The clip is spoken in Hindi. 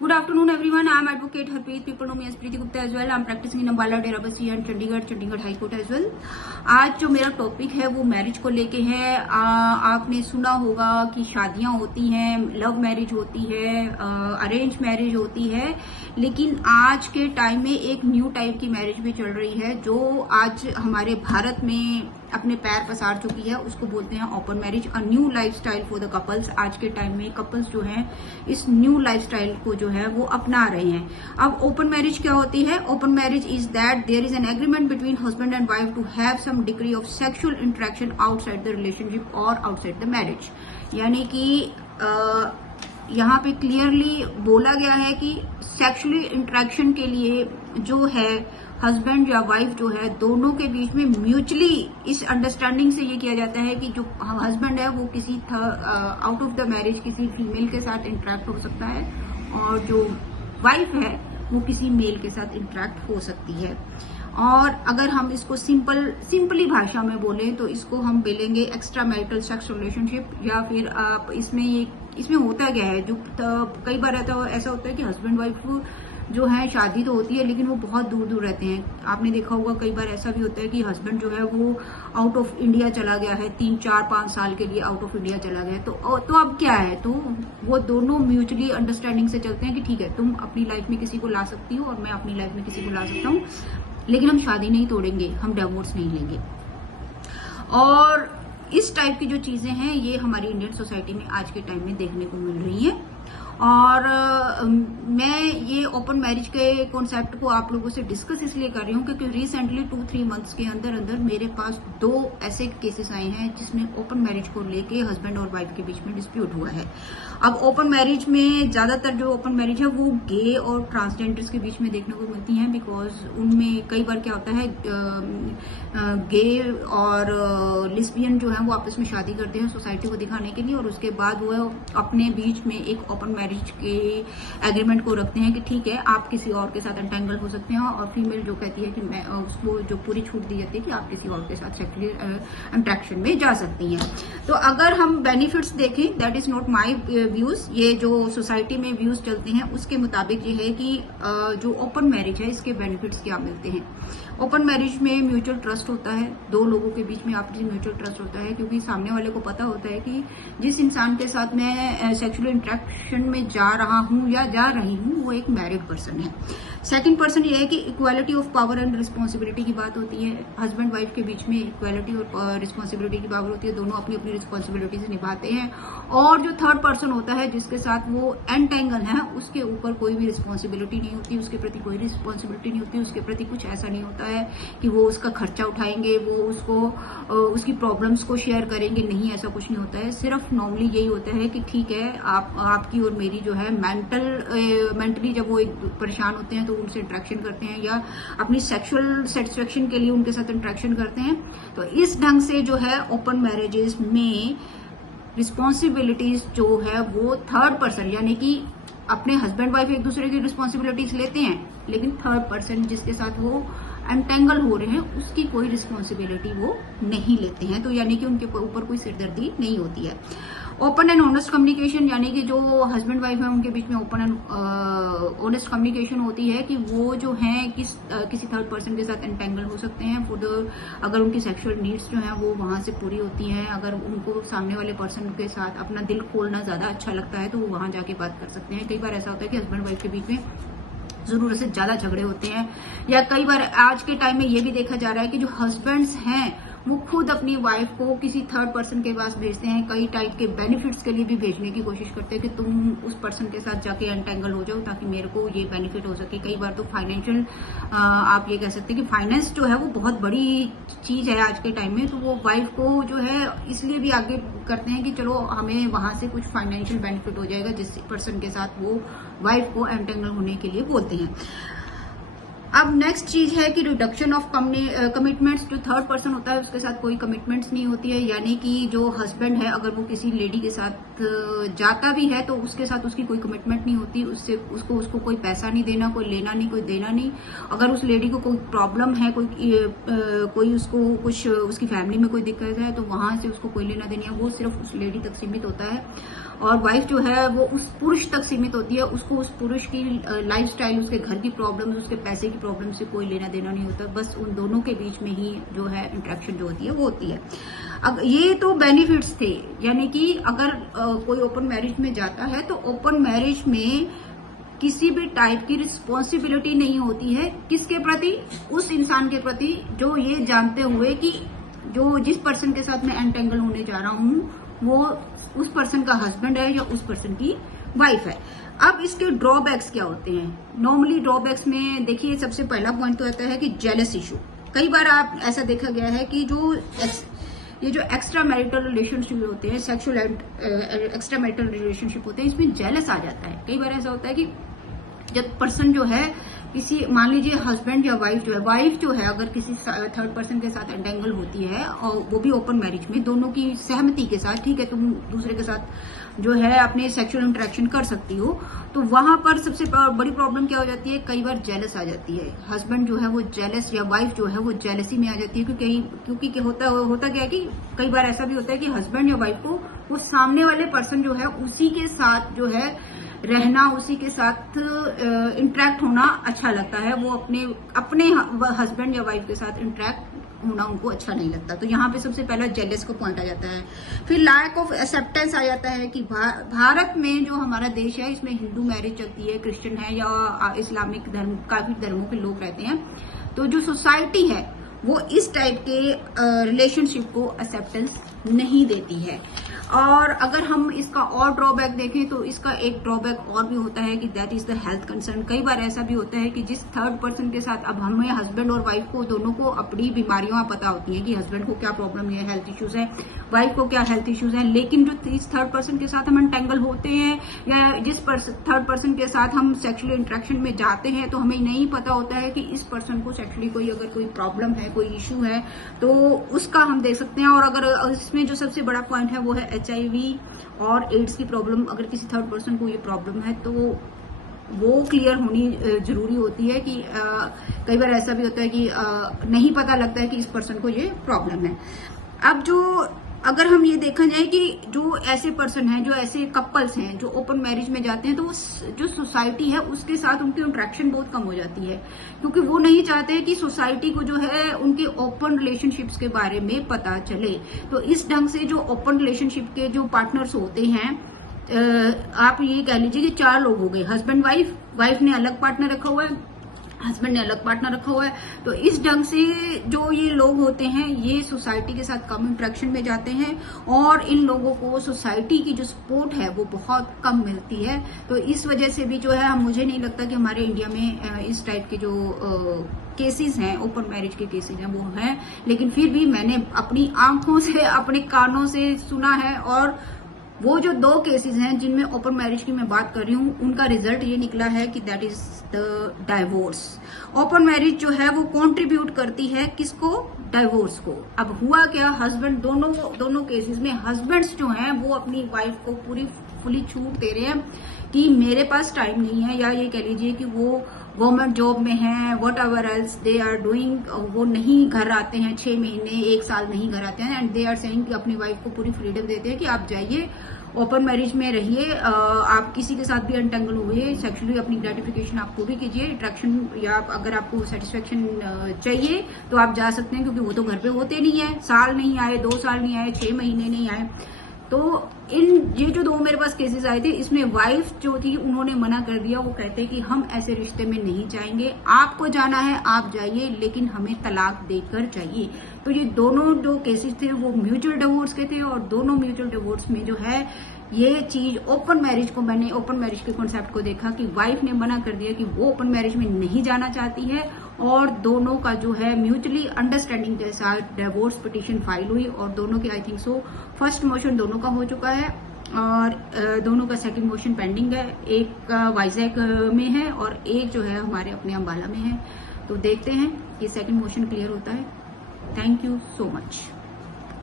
Good afternoon, everyone. I am Advocate Harpreet. People know me as Preeti Gupta as well. I am practicing in Ambala, Derabasi and Chandigarh High Court as well. आज जो मेरा टॉपिक है वो मैरिज को लेके है। आपने सुना होगा कि शादियां होती हैं, लव मैरिज होती है, अरेंज मैरिज होती है, लेकिन आज के टाइम में एक न्यू टाइप की मैरिज भी चल रही है जो आज हमारे भारत में अपने पैर पसार चुकी है। उसको बोलते हैं open marriage, a new lifestyle for the couples. आज के टाइम में कपल्स जो हैं इस न्यू लाइफस्टाइल को जो है वो अपना रहे हैं। अब ओपन मैरिज क्या होती है? Open marriage is that there is an agreement between husband and wife to have some degree of sexual interaction outside the relationship और आउटसाइड द मैरिज। यानी कि यहाँ पे क्लियरली बोला गया है कि सेक्सुअली इंटरेक्शन के लिए जो है हस्बैंड या वाइफ जो है दोनों के बीच में म्यूचुअली इस अंडरस्टैंडिंग से ये किया जाता है कि जो हस्बैंड है वो किसी आउट ऑफ द मैरिज किसी फीमेल के साथ इंटरेक्ट हो सकता है और जो वाइफ है वो किसी मेल के साथ इंटरेक्ट हो सकती है। और अगर हम इसको सिंपली भाषा में बोलें तो इसको हम बोलेंगे एक्स्ट्रा मैरिटल सेक्स रिलेशनशिप, या फिर आप इसमें होता क्या है, जो कई बार ऐसा होता है कि हस्बैंड वाइफ जो है शादी तो होती है लेकिन वो बहुत दूर दूर रहते हैं। आपने देखा होगा कई बार ऐसा भी होता है कि हस्बैंड जो है वो आउट ऑफ इंडिया चला गया है, 3-4-5 साल के लिए आउट ऑफ इंडिया चला गया है। तो अब क्या है, तो वो दोनों म्यूचुअली अंडरस्टैंडिंग से चलते हैं कि ठीक है, तुम अपनी लाइफ में किसी को ला सकती हो और मैं अपनी लाइफ में किसी को ला सकता हूँ, लेकिन हम शादी नहीं तोड़ेंगे, हम डिवोर्स नहीं लेंगे। और इस टाइप की जो चीजें हैं ये हमारी इंडियन सोसाइटी में आज के टाइम में देखने को मिल रही हैं। और मैं ये ओपन मैरिज के कॉन्सेप्ट को आप लोगों से डिस्कस इसलिए कर रही हूँ क्योंकि रिसेंटली 2-3 मंथ्स के अंदर मेरे पास 2 ऐसे केसेस आए हैं जिसमें ओपन मैरिज को लेके हस्बैंड और वाइफ के बीच में डिस्प्यूट हुआ है। अब ओपन मैरिज में ज्यादातर जो ओपन मैरिज है वो गे और ट्रांसजेंडर्स के बीच में देखने को मिलती हैं, बिकॉज उनमें कई बार क्या होता है गे और लिस्बियन जो है वो आपस में शादी करते हैं सोसाइटी को दिखाने के लिए, और उसके बाद वो अपने बीच में एक ओपन मैरिज के एग्रीमेंट को रखते हैं कि ठीक है आप किसी और के साथ एंटेंगल हो सकते हैं, और फीमेल जो कहती है कि मैं उसको जो पूरी छूट दी जाती है कि आप किसी और के साथ सेक्सुअली इंटरेक्शन में जा सकती हैं। तो अगर हम बेनिफिट्स देखें, that is not my views, ये जो सोसाइटी में व्यूज चलते हैं उसके मुताबिक ये है कि जो ओपन मैरिज है इसके बेनिफिट्स क्या मिलते हैं। ओपन मैरिज में म्यूचुअल ट्रस्ट होता है, 2 लोगों के बीच में आपसी म्यूचुअल ट्रस्ट होता है, क्योंकि सामने वाले को पता होता है कि जिस इंसान के साथ मैं सेक्सुअल इंटरेक्शन में जा रहा हूं या जा रही हूं वो एक मैरिड पर्सन है। सेकंड पर्सन ये है कि equality of power and responsibility की बात होती है। हस्बैंड वाइफ के बीच में इक्वालिटी और रिस्पॉन्सिबिलिटी की पावर होती है, दोनों अपनी अपनी रिस्पॉन्सिबिलिटी से निभाते हैं। और जो थर्ड पर्सन होता है जिसके साथ वो एंटेंगल है उसके ऊपर कोई भी रिस्पॉन्सिबिलिटी नहीं होती, उसके प्रति कोई रिस्पॉन्सिबिलिटी नहीं होती, उसके प्रति कुछ ऐसा नहीं होता है कि वो उसका खर्चा उठाएंगे, वो उसको उसकी प्रॉब्लम्स को शेयर करेंगे, नहीं, ऐसा कुछ नहीं होता है। सिर्फ नॉर्मली यही होता है कि ठीक है आपकी और मेरी जो है मेंटली जब वो एक परेशान होते हैं तो उनसे इंटरेक्शन करते हैं या अपनी सेक्सुअल सेटिस्फेक्शन के लिए उनके साथ इंटरेक्शन करते हैं। तो इस ढंग से जो है ओपन मैरिजेस में रिस्पॉन्सिबिलिटीज जो है वो थर्ड पर्सन, यानी कि अपने हस्बैंड वाइफ एक दूसरे की रिस्पॉन्सिबिलिटीज लेते हैं, लेकिन थर्ड पर्सन जिसके साथ वो एंटेंगल हो रहे हैं उसकी कोई रिस्पॉन्सिबिलिटी वो नहीं लेते हैं। तो यानी कि उनके ऊपर कोई सिरदर्दी नहीं होती है। ओपन एंड ऑनेस्ट कम्युनिकेशन, यानी कि जो हस्बैंड वाइफ है उनके बीच में ओपन एंड ऑनेस्ट कम्युनिकेशन होती है कि वो जो है किसी थर्ड पर्सन के साथ एंटेंगल हो सकते हैं अगर उनकी सेक्सुअल नीड्स जो है वो वहां से पूरी होती हैं, अगर उनको सामने वाले पर्सन के साथ अपना दिल खोलना ज्यादा अच्छा लगता है तो वो वहां जाके बात कर सकते हैं। कई बार ऐसा होता है कि हस्बैंड वाइफ के बीच में जरूरत से ज्यादा झगड़े होते हैं, या कई बार आज के टाइम में ये भी देखा जा रहा है कि जो हस्बैंड्स हैं वो खुद अपनी वाइफ को किसी थर्ड पर्सन के पास भेजते हैं, कई टाइप के बेनिफिट्स के लिए भी भेजने की कोशिश करते हैं कि तुम उस पर्सन के साथ जाके एंटेंगल हो जाओ ताकि मेरे को ये बेनिफिट हो सके। कई बार तो फाइनेंशियल आप ये कह सकते हैं कि फाइनेंस जो है वो बहुत बड़ी चीज है आज के टाइम में, तो वो वाइफ को जो है इसलिए भी आगे करते हैं कि चलो हमें वहां से कुछ फाइनेंशियल बेनिफिट हो जाएगा जिस पर्सन के साथ वो वाइफ को एंटेंगल होने के लिए बोलते हैं। अब नेक्स्ट चीज है कि रिडक्शन ऑफ कमिटमेंट्स। जो थर्ड पर्सन होता है उसके साथ कोई कमिटमेंट्स नहीं होती है, यानी कि जो हस्बैंड है अगर वो किसी लेडी के साथ जाता भी है तो उसके साथ उसकी कोई कमिटमेंट नहीं होती, उसको कोई पैसा नहीं देना, कोई लेना नहीं, कोई देना नहीं। अगर उस लेडी को कोई प्रॉब्लम है, कोई उसको कुछ उसकी फैमिली में कोई दिक्कत है तो वहां से उसको कोई लेना देना, वो सिर्फ उस लेडी तक सीमित होता है। और वाइफ जो है वो उस पुरुष तक सीमित होती है, उसको उस पुरुष की लाइफस्टाइल, उसके घर की प्रॉब्लम, उसके पैसे की प्रॉब्लम से कोई लेना देना नहीं होता, बस उन दोनों के बीच में ही जो है इंटरेक्शन जो होती है वो होती है। अब ये तो बेनिफिट्स थे, यानी कि अगर कोई ओपन मैरिज में जाता है तो ओपन मैरिज में किसी भी टाइप की रिस्पॉन्सिबिलिटी नहीं होती है, किसके प्रति, उस इंसान के प्रति जो ये जानते हुए कि जो जिस पर्सन के साथ मैं एंटेंगल होने जा रहा हूं वो उस पर्सन का हस्बैंड है या उस पर्सन की वाइफ है। अब इसके ड्रॉबैक्स क्या होते हैं? नॉर्मली ड्रॉबैक्स में देखिए सबसे पहला पॉइंट तो आता है कि जेलस इशू। कई बार आप ऐसा देखा गया है कि ये जो एक्स्ट्रा मैरिटल रिलेशनशिप होते हैं, सेक्सुअल एक्स्ट्रा मैरिटल रिलेशनशिप होते हैं, इसमें जेलस आ जाता है। कई बार ऐसा होता है कि जब पर्सन जो है किसी, मान लीजिए हस्बैंड या वाइफ जो है अगर किसी थर्ड पर्सन के साथ एंटेंगल होती है और वो भी ओपन मैरिज में, दोनों की सहमति के साथ, ठीक है तुम दूसरे के साथ जो है अपने सेक्सुअल इंटरेक्शन कर सकती हो, तो वहां पर सबसे बड़ी प्रॉब्लम क्या हो जाती है, कई बार जेलस आ जाती है। हस्बैंड जो है वो जेलस या वाइफ जो है वो जेलसी में आ जाती है, क्योंकि होता क्या है कि कई बार ऐसा भी होता है कि हस्बैंड या वाइफ को वो सामने वाले पर्सन जो है उसी के साथ जो है रहना, उसी के साथ इंटरेक्ट होना अच्छा लगता है, वो अपने हस्बैंड या वाइफ के साथ इंटरेक्ट होना उनको अच्छा नहीं लगता। तो यहाँ पे सबसे पहला जेलस को पॉइंट आ जाता है। फिर लैक ऑफ एक्सेप्टेंस आ जाता है कि भारत में जो हमारा देश है इसमें हिंदू मैरिज चलती है, क्रिश्चियन है या इस्लामिक धर्म, काफी धर्मों के लोग रहते हैं, तो जो सोसाइटी है वो इस टाइप के रिलेशनशिप को एक्सेप्टेंस नहीं देती है। और अगर हम इसका और ड्रॉबैक देखें तो इसका एक ड्रॉबैक और भी होता है कि that is the health concern. कई बार ऐसा भी होता है कि जिस थर्ड पर्सन के साथ, अब हमें हस्बैंड और वाइफ को दोनों को अपनी बीमारियां पता होती हैं कि हस्बैंड को क्या प्रॉब्लम है, हेल्थ इश्यूज है, वाइफ को क्या हेल्थ इश्यूज है, लेकिन जो इस थर्ड पर्सन के साथ हम एंटेंगल होते हैं या जिस थर्ड पर्सन के साथ हम सेक्सुअल इंटरेक्शन में जाते हैं तो हमें नहीं पता होता है कि इस पर्सन को सेक्सुअली अगर कोई प्रॉब्लम है, कोई इश्यू है तो उसका हम देख सकते हैं। और अगर इसमें जो सबसे बड़ा पॉइंट है वो है HIV और एड्स की प्रॉब्लम। अगर किसी थर्ड पर्सन को ये प्रॉब्लम है तो वो क्लियर होनी जरूरी होती है कि कई बार ऐसा भी होता है कि नहीं पता लगता है कि इस पर्सन को ये प्रॉब्लम है। अब अगर हम ये देखा जाए कि जो ऐसे पर्सन हैं, जो ऐसे कपल्स हैं जो ओपन मैरिज में जाते हैं, तो जो सोसाइटी है उसके साथ उनकी इंटरेक्शन बहुत कम हो जाती है, क्योंकि वो नहीं चाहते कि सोसाइटी को जो है उनके ओपन रिलेशनशिप्स के बारे में पता चले। तो इस ढंग से जो ओपन रिलेशनशिप के जो पार्टनर्स होते हैं, आप ये कह लीजिए कि 4 लोग हो गए, हस्बैंड वाइफ ने अलग पार्टनर रखा हुआ है, हस्बैंड ने अलग पार्टनर रखा हुआ है। तो इस ढंग से जो ये लोग होते हैं ये सोसाइटी के साथ कम इंटरेक्शन में जाते हैं और इन लोगों को सोसाइटी की जो सपोर्ट है वो बहुत कम मिलती है। तो इस वजह से भी जो है मुझे नहीं लगता कि हमारे इंडिया में इस टाइप के जो केसेस हैं, ओपन मैरिज के केसेस हैं वो हैं, लेकिन फिर भी मैंने अपनी आंखों से, अपने कानों से सुना है। और वो जो 2 केसेस हैं जिनमें ओपन मैरिज की मैं बात कर रही हूँ, उनका रिजल्ट ये निकला है कि that is the divorce. Open marriage जो है वो कंट्रीब्यूट करती है किसको? डाइवोर्स को। अब हुआ क्या, हस्बैंड दोनों केसेस में हस्बैंड्स जो हैं वो अपनी वाइफ को पूरी फुली छूट दे रहे हैं कि मेरे पास टाइम नहीं है, या ये कह लीजिए कि वो गवर्नमेंट जॉब में हैं, whatever else they are doing, वो नहीं घर आते हैं, 6 महीने 1 साल नहीं घर आते हैं, एंड दे आर सेइंग कि अपनी वाइफ को पूरी फ्रीडम देते हैं कि आप जाइए ओपन मैरिज में रहिए, आप किसी के साथ भी अनटेंगल हुए, सेक्सुअली अपनी ग्रेटिफिकेशन आप पूरी कीजिए, अट्रैक्शन या अगर आपको सेटिस्फेक्शन चाहिए तो आप जा सकते हैं, क्योंकि वो तो घर पे होते नहीं है, साल नहीं आए, 2 साल नहीं आए, 6 महीने नहीं आए। तो ये जो 2 मेरे पास केसेस आए थे, इसमें वाइफ जो थी उन्होंने मना कर दिया, वो कहते हैं कि हम ऐसे रिश्ते में नहीं जाएंगे, आपको जाना है आप जाइए, लेकिन हमें तलाक देकर चाहिए। तो ये दोनों जो केसेस थे वो म्यूचुअल डिवोर्स के थे, और दोनों म्यूचुअल डिवोर्स में जो है ये चीज ओपन मैरिज को, मैंने ओपन मैरिज के कॉन्सेप्ट को देखा कि वाइफ ने मना कर दिया कि वो ओपन मैरिज में नहीं जाना चाहती है, और दोनों का जो है म्यूचुअली अंडरस्टैंडिंग के साथ डिवोर्स पिटीशन फाइल हुई, और दोनों के I think so first motion दोनों का हो चुका है और दोनों का सेकंड मोशन पेंडिंग है। एक वाइजैक में है और एक जो है हमारे अपने अंबाला में है। तो देखते हैं कि सेकंड मोशन क्लियर होता है। Thank you so much.